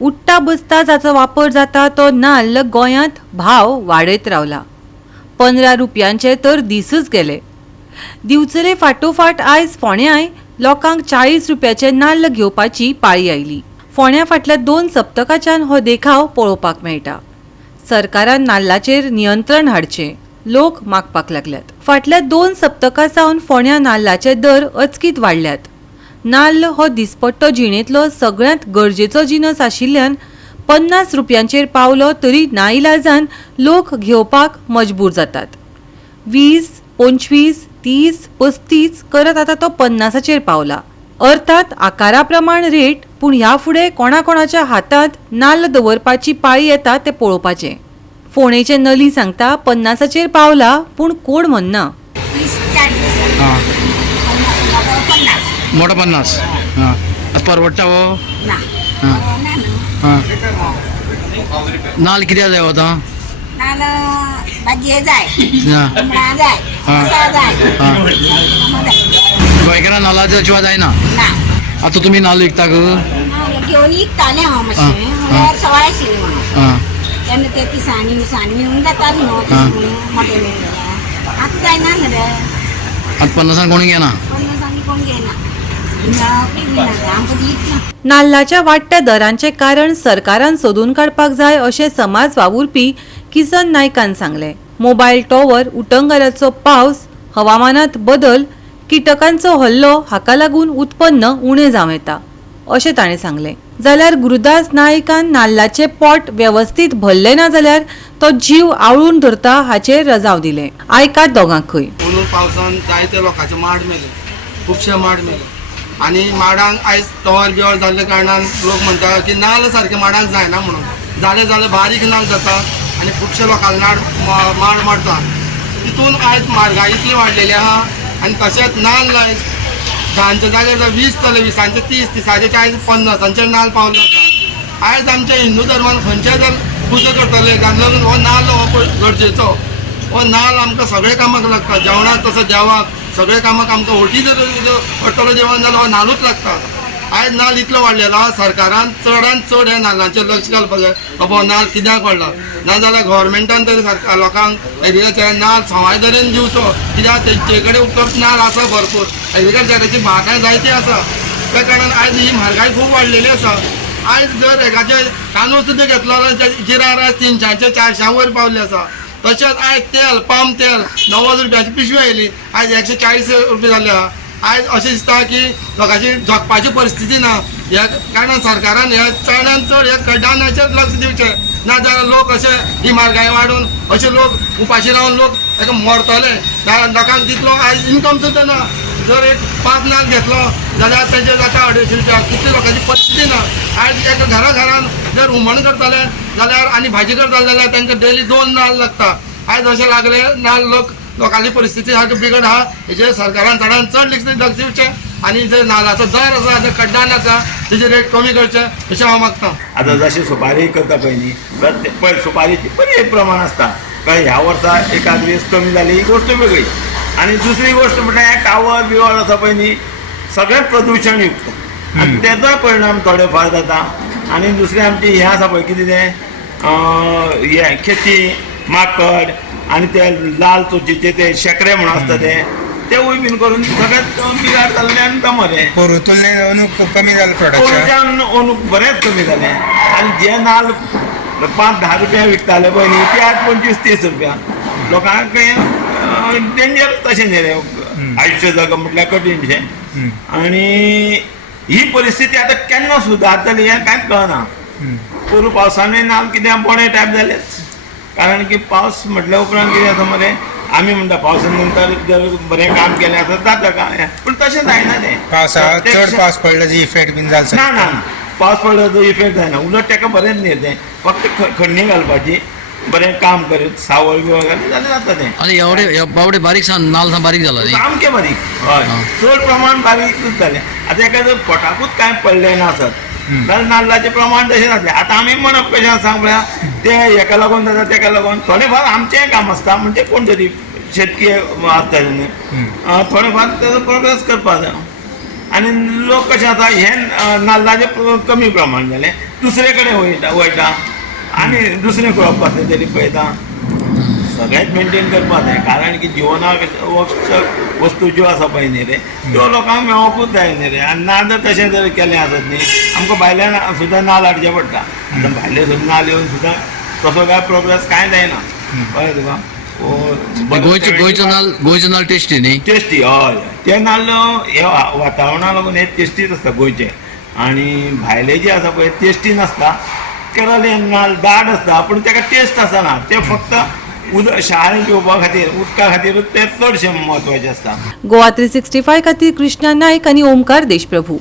उठता बसता जाचो वापर जाता तो नाल्ल गोंयांत भाव वाडयत रावला. 15 रुपयांचे तर दिसच गेले. दिवचले फाटोफाट आयज फोंड्याय लोकांक 40 रुपयाचे नाल्ल घेवपाची पाळी आयली. फोंड्या फाटल्या 2 सप्तकाच्यान हो देखाव पळोवपाक मेळटा. सरकारान नाल्लाचेर नियंत्रण हाडचें लोक मागपाक लागल्यात. फाटल्या 2 सप्तकां सावन फोंड्या नाल्लाचे दर अचकीत वाडल्यात. नाल्ल हो दिसपट्टो जिणेंतलो सगळ्यांत गरजेचो जिनस आशिल्ल्यान 50 रुपयांचेर पावलो तरी नाइलाजान लोक घेवपाक मजबूर जातात. 20, 25, 30, 35 करत आतां तो 50चेर पावला. अर्थात आकारा प्रमाण रेट, पूण ह्या फुडें कोणाकोणाच्या हातांत नाल्ल दवरपाची पाळी येता तें पळोवपाचें. फोंडेचे नली सांगता 50चेर पावला, पूण कोण म्हणना. मोठा 50 परवडटा हो नाल कित्याक जाय आतां गोंयकारां नाल्लाचो शिवाय जायना. आतां तुमी नाल्ल विकता घेवन विकताले हांव मातशें सवाय आशिल्लें म्हणून तेन्ना ते दिसांनी विसांनी मेळून जाताली न्हू मोठे आतां जायना न्हू रे. आतां 50 कोणी घेना. 50 कोण घेना. नाल्लाच्या वाडट्या दरांचे कारण सरकारान सोदून काडपाक जाय अशें समाज वावुरपी किसन नायकान सांगलें. मोबायल टॉवर, उटंगराचो पावस, हवामानात बदल, किटकांचो हल्लो हाका लागून उत्पन्न उणें जावं येता अशें ताणें सांगलें. जाल्यार गुरुदास नायकान नाल्लाचें पोट वेवस्थीत भरलें ना जाल्यार तो जीव आवळून धरता हाचेर रजाव दिलें. आयकात दोगांकय. पावसान जायते लोकांचे माड मेले, खुबशे माड मेले आणि माडांक आयज टॉवर बिवर जाल्ल्या कारणान लोक म्हणटा की नाल्ल सारके माडांक जायना म्हणून. जाले बारीक नाल्ल जाता आनी खुबशे लोकांक माड मारता. तितून आयज म्हारगाय इतली वाडलेली आहा आनी तशेंच नाल्ल आयज 10च्या जाग्यार 20 जाले, 20चे 30, 30चे आयज 50 नाल्ल पावले आसा. आयज आमच्या हिंदू धर्मान खंयचेय जर पुजा करतले जाल्यार हो नाल्ल हो गरजेचो. हो नाल्ल आमकां सगळे कामाक लागता. जेवणाक तसो देवाक सगळे कामाक आमकां होटी जर हॉटेल जेवण जाल्यार हो नाल्लूच लागता. आयज नाल्ल इतलो वाडलेलो आहा, सरकारान चडांत चड ह्या नाल्लांचेर लक्ष घालपाक जाय. बाबा नाल्ल कित्याक वाडला, नाजाल्यार गव्हर्मेंटान तरी लोकांक एग्रिकल्चर नाल्ल सवाय दरेन दिवचो. कित्याक तेंचे कडेन उपलब्ध नाल्ल आसा भरपूर. एग्रिकल्चराची म्हारगाय जायती आसा. त्या कारणान आयज ही म्हारगाय खूब वाडलेली आसा. आयज जर एकाचे कांदो सुद्दां घेतलो जाल्यार गिरार 300चे 400 वयर पावले आसा. तशेंच आयज तेल, पाम तेल 90 रुपयाची पिशवी आयली, आयज 140 रुपया जाल्ले आहा. आयज अशें दिसता की लोकांची जगपाची परिस्थिती ना. ह्या कारणान सरकारान ह्या चडांत चड ह्या कडधान्याचेर लक्ष दिवचें. नाजाल्यार लोक अशे ही म्हारगाय वाडून अशे लोक उपाशी रावन लोक ताका मरतले. लोकांक तितलो आयज इन्कम सुद्दां ना. जर एक 5 नाल्ल घेतलो जाल्यार तेजे जाता 250 रुपया. कितले लोकांची परिस्थिती ना. आयज एक घरान जर हुमण करतले जाल्यार आनी भाजी करतले जाल्यार तांकां डेली 2 नाल्ल लागता. आयज अशें लागले नाल्ल लोकांची परिस्थिती सारकी बिगड आहा. हेजेर सरकारान चडांत चड लक्ष दिवचें आनी जर नाल्लाचो दर आसा जर कडधान्य आसा तेजे रेट कमी करचे अशें हांव मागतां. आतां जशी सुपारी करता पळय न्ही, पळय सुपारीची बरी एक प्रमाण आसता. कळ्ळें, ह्या वर्सा एकाद वेळेस कमी जाली ही गोश्ट वेगळी. आनी दुसरी गोश्ट म्हटल्यार टावर बिवर आसा पळय न्ही, सगळें प्रदुशण युक्त आनी तेजोय परिणाम थोडे फार जाता. आनी दुसरें आमचें हें आसा पळय कितें तें हें खेती माकड आनी ते लाल चोचेचे ते शेकरे म्हणून आसता तेवूय बीन करून सगळ्यात बिगाड जाल्ले आनी दमले. पोरुतुल्ले अंदूक कमी जालें प्रोडक्शन. अंदूक बरेंच कमी जालें. आनी जे नाल्ल 5-10 रुपया विकताले पळय न्ही ते आज 25-30 रुपया. लोकांक डेंजर तशें न्ही रे, आयुश्य जगप म्हटल्यार कठीण शें. आनी ही परिस्थिती आतां केन्ना सुदारतली हें कांयच कळना. पोरू पावसानूय नाल्ल कित्याक बोणे टायप जालेच. कारण की पावस म्हटल्या उपरांत कितें जाता मरे, आमी म्हणटा पावसा नंतर जर बरें काम केलें आसा जाता काय, पूण तशें जायना तें. पावसाळ्यांत चड पावस पडल्याचो इफेक्ट बीन जालो ना ना, पावस पडल्याचो इफेक्ट जायना. उलट तेका बरेंच न्ही तें, फक्त खडणी घालपाची, बरें काम करीत सावळ बिवळ घालीत जाल्यार जाता तें. आनी एवढे बारीक नाल्ल बारीक जाला न्ही, सामकें बारीक. हय, चड प्रमाण बारीकूच जालें. आतां एका जर पोटाकूच कांय पडलें नासत जाल्यार नाल्लाचें प्रमाण तशें जातलें. आतां आमी म्हणप कशें आसा सांग पळया, तें हेका लागून जाता तेका लागून. थोडें फार आमचेंय काम आसता म्हणजे कोण तरी शेतकी आसता तेन्ना थोडें फार तेजो प्रोग्रेस करपाक जाय. आनी लोक कशें जाता हे नाल्लाचे कमी प्रमाण जालें दुसरे कडेन वयता आनी दुसरें क्रॉप तरी पळयता सगळेंच मेंटेन करपाक जाय कारण की जिवनाक आवश्यक वस्तू ज्यो आसा पळय न्ही रे त्यो लोकांक मेळोकूच जाय न्ही रे आनी ना जर तशें जर केलें आसत न्ही आमकां भायल्यान सुद्दां नाल्ल हाडचे पडटा आतां भायले सुद्दां नाल्ल येवन सुद्दां तसो काय प्रोग्रेस कांय जायना कळ्ळें तुका गोंयचो नाल्ल टेस्टी न्ही टेस्टी हय ते नाल्ल हे वातावरणाक लागून हे टेस्टीच आसता गोंयचे आनी भायले जे आसा पळय टेस्टी नासता केरळियन नाल्ल दाट आसता पूण ताका टेस्ट आसना ते फक्त शाळेंत घेवपा खातीर उदका खातीरूच ते चडशे म्हत्वाचे आसता. गोवा 365 खातीर कृष्णा नायक आनी ओमकार देशप्रभू.